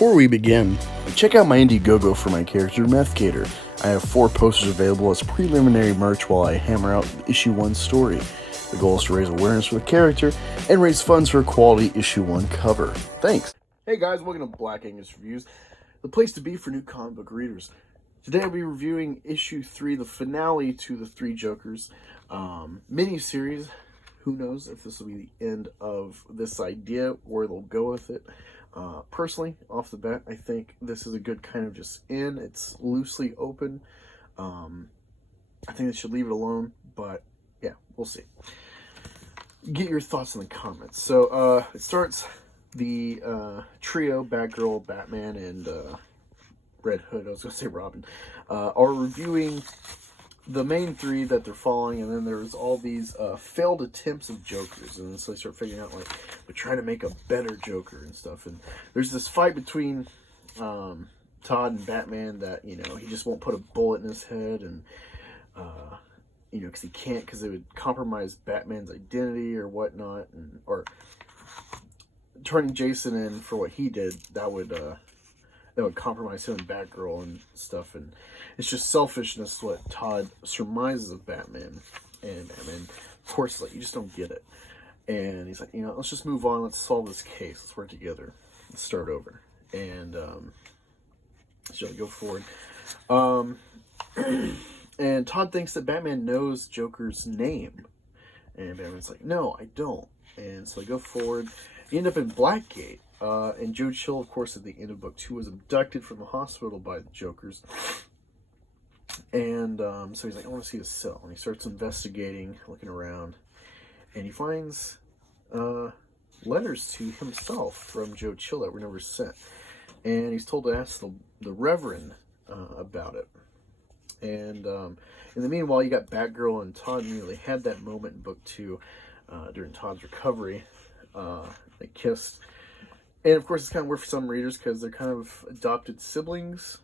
Before we begin, check out my Indiegogo for my character Methgator. I have 4 posters available as preliminary merch while I hammer out issue 1 story. The goal is to raise awareness for the character and raise funds for a quality issue 1 cover. Thanks! Hey guys, welcome to Black Angus Reviews, the place to be for new comic book readers. Today I'll be reviewing issue 3, the finale to the Three Jokers mini-series. Who knows if this will be the end of this idea, where they'll go with it. Personally, off the bat, I think this is a good kind of just in. It's loosely open. I think they should leave it alone, but yeah, we'll see. Get your thoughts in the comments. So it starts the trio, Batgirl, Batman, and Red Hood, I was going to say Robin, are reviewing the main 3 that they're following, and then there's all these failed attempts of Jokers, and so they start figuring out, like, they're trying to make a better Joker and stuff, and there's this fight between Todd and Batman that, you know, he just won't put a bullet in his head, and, you know, because he can't, because it would compromise Batman's identity or whatnot, and, or turning Jason in for what he did, that would compromise him and Batgirl and stuff, and it's just selfishness what Todd surmises of Batman, and Batman, of course, like, you just don't get it, and he's like, you know, let's just move on, let's solve this case, let's work together, let's start over, and so go forward, and Todd thinks that Batman knows Joker's name, and Batman's like, no, I don't, and so they go forward. You end up in Blackgate. And Joe Chill, of course, at the end of book 2, was abducted from the hospital by the Jokers. And so he's like, I want to see his cell. And he starts investigating, looking around. And he finds letters to himself from Joe Chill that were never sent. And he's told to ask the Reverend about it. And in the meanwhile, you got Batgirl and Todd nearly had that moment in book 2 during Todd's recovery. They kissed. And of course, it's kind of weird for some readers because they're kind of adopted siblings.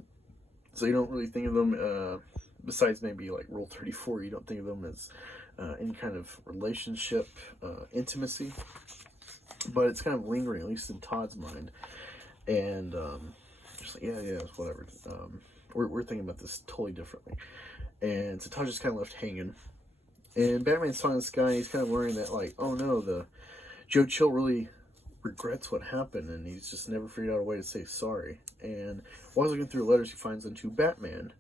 So you don't really think of them, besides maybe like Rule 34, you don't think of them as any kind of relationship, intimacy. But it's kind of lingering, at least in Todd's mind. And just like, yeah, whatever. We're thinking about this totally differently. And so Todd just kind of left hanging. And Batman's talking to this guy, he's kind of worrying that, like, oh no, the Joe Chill really regrets what happened, and he's just never figured out a way to say sorry. And while he's looking through letters, he finds them to Batman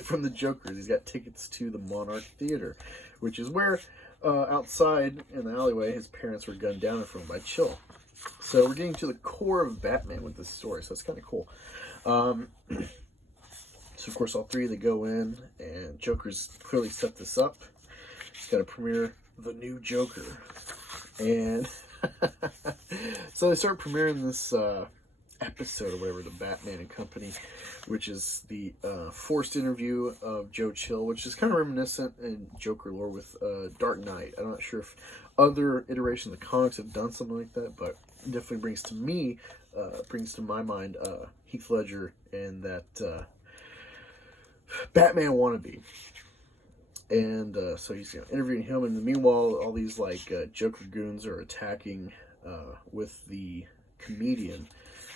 from the Jokers. He's got tickets to the Monarch Theater, which is where outside in the alleyway his parents were gunned down in front by Chill. So we're getting to the core of Batman with this story, so it's kind of cool. So of course all 3 they go in, and Joker's clearly set this up. He's got to premiere the new Joker, and so they start premiering this episode or whatever, the Batman and Company, which is the forced interview of Joe Chill, which is kind of reminiscent in Joker lore with Dark Knight. I'm not sure if other iterations of the comics have done something like that, but it definitely brings to my mind Heath Ledger and that Batman wannabe. And so he's, you know, interviewing him, and meanwhile, all these, like, Joker goons are attacking, with the comedian,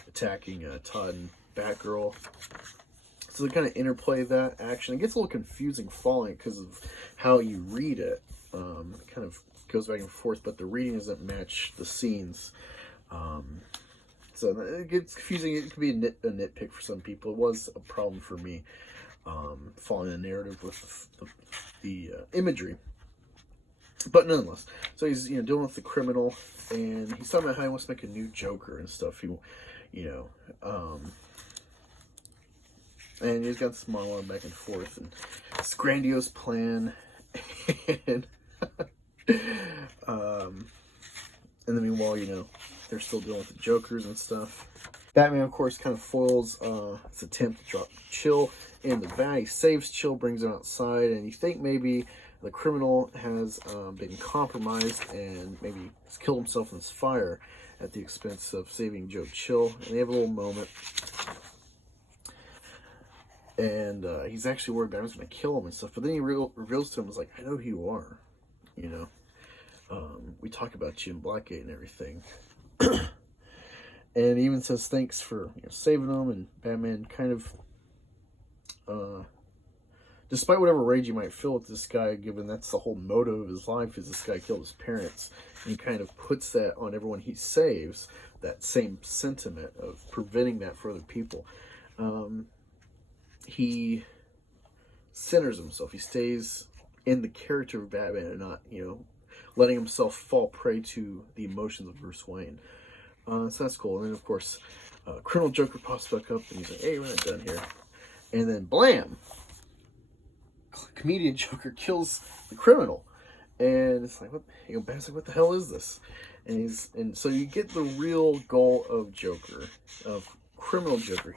attacking Todd and Batgirl. So they kind of interplay that action. It gets a little confusing following it because of how you read it. It kind of goes back and forth, but the reading doesn't match the scenes. So it gets confusing. It could be a nitpick for some people. It was a problem for me. Following the narrative with the imagery, but nonetheless, so he's, you know, dealing with the criminal, and he's talking about how he wants to make a new Joker and stuff. He, you know, and he's got this monologue back and forth, and this grandiose plan, and in the meanwhile, you know, they're still dealing with the Jokers and stuff. Batman, of course, kind of foils his attempt to drop Chill in the bag. He saves Chill, brings him outside, and you think maybe the criminal has been compromised and maybe has killed himself in this fire at the expense of saving Joe Chill. And they have a little moment, and he's actually worried Batman's going to kill him and stuff. But then he reveals to him, like, I know who you are, you know. We talk about you in Blackgate and everything. And he even says thanks for saving him, and Batman kind of, despite whatever rage you might feel with this guy, given that's the whole motive of his life, is this guy killed his parents, and he kind of puts that on everyone he saves, that same sentiment of preventing that for other people. He centers himself. He stays in the character of Batman and not, letting himself fall prey to the emotions of Bruce Wayne. So that's cool. And then, of course, Criminal Joker pops back up, and he's like, hey, we're not done here. And then, blam! Comedian Joker kills the criminal. And it's like, Batman's like, what the hell is this? And so you get the real goal of Joker, of Criminal Joker.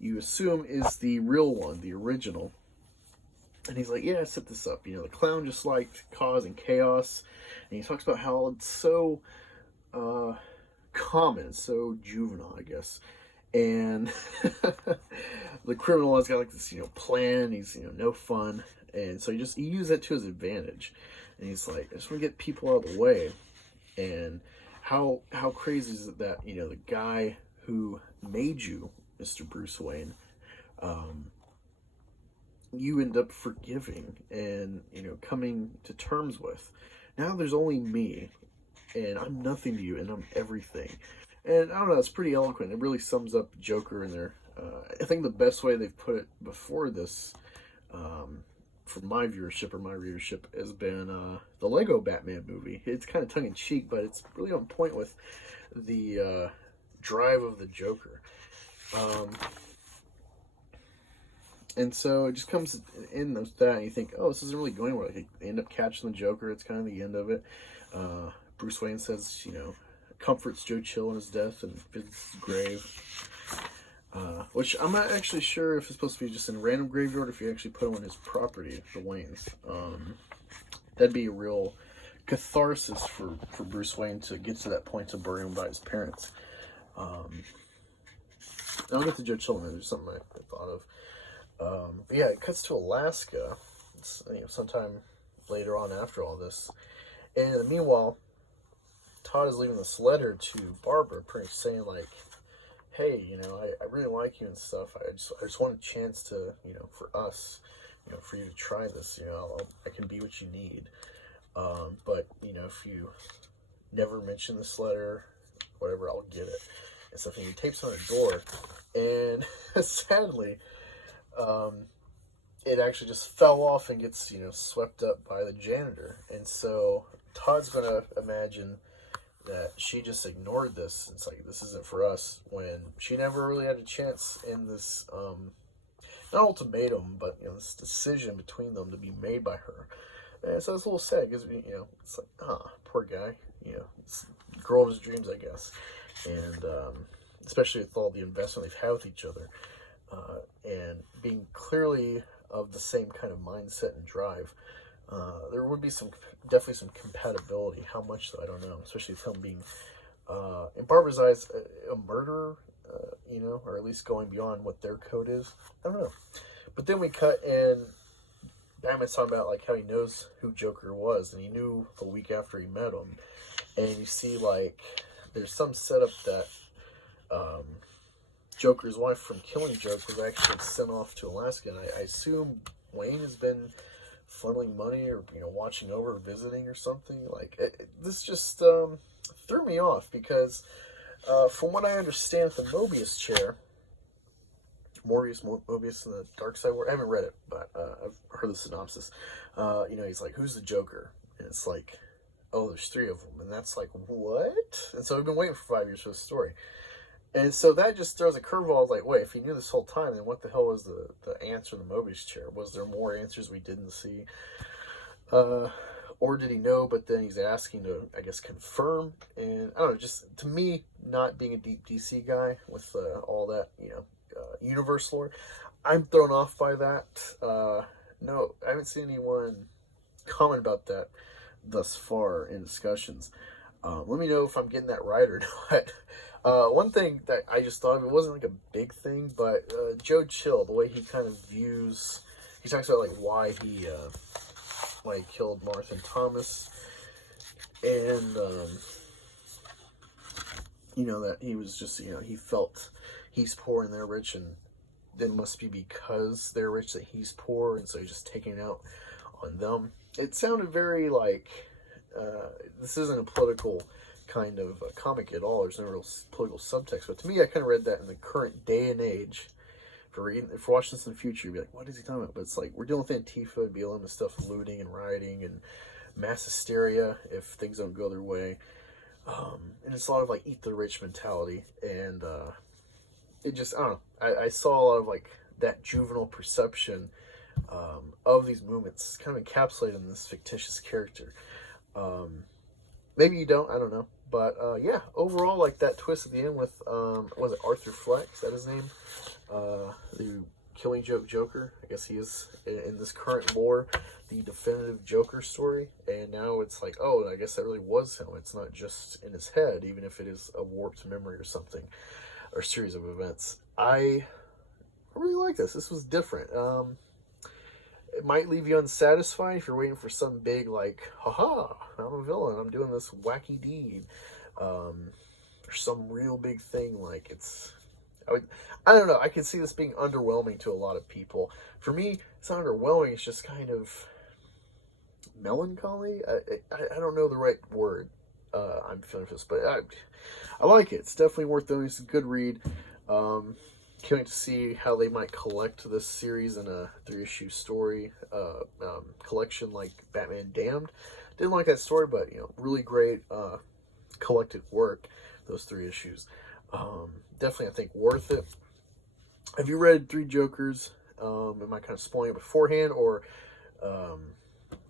You assume is the real one, the original. And he's like, yeah, I set this up. The clown just liked causing chaos. And he talks about how it's so common, so juvenile, I guess. And the criminal has got like this, plan. He's, no fun. And so he used that to his advantage. And he's like, I just want to get people out of the way. And how crazy is it that, the guy who made you, Mr. Bruce Wayne, you end up forgiving and, coming to terms with. Now there's only me, and I'm nothing to you, and I'm everything. And I don't know, it's pretty eloquent. It really sums up Joker in there. I think the best way they've put it before this, for my viewership or my readership, has been the Lego Batman movie. It's kind of tongue-in-cheek, but it's really on point with the drive of the Joker. And so it just comes in with that, and you think, oh, this isn't really going well. They end up catching the Joker. It's kind of the end of it. Bruce Wayne says, comforts Joe Chill in his death and visits his grave. Which I'm not actually sure if it's supposed to be just in a random graveyard or if you actually put him on his property, the Waynes. That'd be a real catharsis for Bruce Wayne to get to that point to bury him by his parents. I'll get to Joe Chill in there. There's something I thought of. But yeah, it cuts to Alaska. It's, sometime later on after all this. And meanwhile, Todd is leaving this letter to Barbara, pretty much saying like, hey, I really like you and stuff. I just want a chance to, for us, for you to try this. I can be what you need. But, if you never mention this letter, whatever, I'll get it. And stuff. And he tapes on a door. And sadly, it actually just fell off and gets, swept up by the janitor. And so Todd's going to imagine that she just ignored this. It's like, this isn't for us, when she never really had a chance in this, not ultimatum, but, this decision between them to be made by her. And so it's a little sad because, it's like, poor guy, it's the girl of his dreams, I guess. And, especially with all the investment they've had with each other. And being clearly of the same kind of mindset and drive, there would be definitely some compatibility. How much, though, I don't know. Especially with him being, in Barbara's eyes, a murderer, or at least going beyond what their code is. I don't know. But then we cut, and Batman's talking about like how he knows who Joker was, and he knew a week after he met him. And you see like there's some setup that Joker's wife from Killing Joke was actually sent off to Alaska, and I assume Wayne has been funneling money or watching over, visiting or something. Like this just threw me off because from what I understand, the Mobius chair, Mobius in the Dark Side War, I haven't read it, but I've heard the synopsis. He's like, who's the Joker? And it's like, oh, there's 3 of them, and that's like, what? And so I've been waiting for 5 years for this story. And so that just throws a curveball. I was like, wait, if he knew this whole time, then what the hell was the answer in the Mobius chair? Was there more answers we didn't see? Or did he know, but then he's asking to, I guess, confirm? And I don't know, just to me, not being a deep DC guy with all that, universe lore, I'm thrown off by that. No, I haven't seen anyone comment about that thus far in discussions. Let me know if I'm getting that right or not. One thing that I just thought of, it wasn't like a big thing, but Joe Chill, the way he kind of views, he talks about like why he killed Martha and Thomas, and you know, that he was just, you know, he felt he's poor and they're rich, and it must be because they're rich that he's poor, and so he's just taking it out on them. It sounded very like, this isn't a political kind of comic at all. There's no real political subtext, but to me, I kind of read that in the current day and age. If we're watching this in the future, you'd be like, what is he talking about? But it's like, we're dealing with Antifa and BLM and stuff, looting and rioting and mass hysteria if things don't go their way. And it's a lot of like eat the rich mentality. And it just, I don't know. I saw a lot of like that juvenile perception of these movements kind of encapsulated in this fictitious character. Maybe you don't, I don't know. But yeah, overall, like that twist at the end with, was it Arthur Fleck? Is that his name? The Killing Joke Joker. I guess he is, in this current lore, the definitive Joker story. And now it's like, oh, I guess that really was him. It's not just in his head, even if it is a warped memory or something, or series of events. I really like this. This was different. It might leave you unsatisfied if you're waiting for some big, like, haha, I'm a villain, I'm doing this wacky deed, or some real big thing. Like, it's, I don't know, I can see this being underwhelming to a lot of people. For me, it's not underwhelming, it's just kind of melancholy. I don't know the right word I'm feeling for this, but I like it. It's definitely worth doing. It's a good read. Can't wait to see how they might collect this series in a 3-issue story collection like Batman Damned. Didn't like that story, but, you know, really great collected work, those 3 issues. Definitely, I think, worth it. Have you read Three Jokers? Am I kind of spoiling it beforehand, or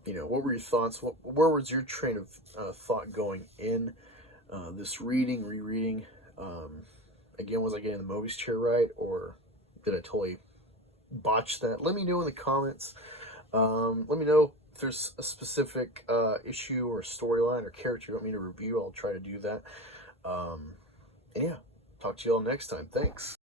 you know, what were your thoughts? Where was your train of thought going in this rereading? Again, was I getting the Mobius chair right, or did I totally botch that? Let me know in the comments. Let me know if there's a specific issue or storyline or character you want me to review. I'll try to do that. And yeah, talk to you all next time. Thanks.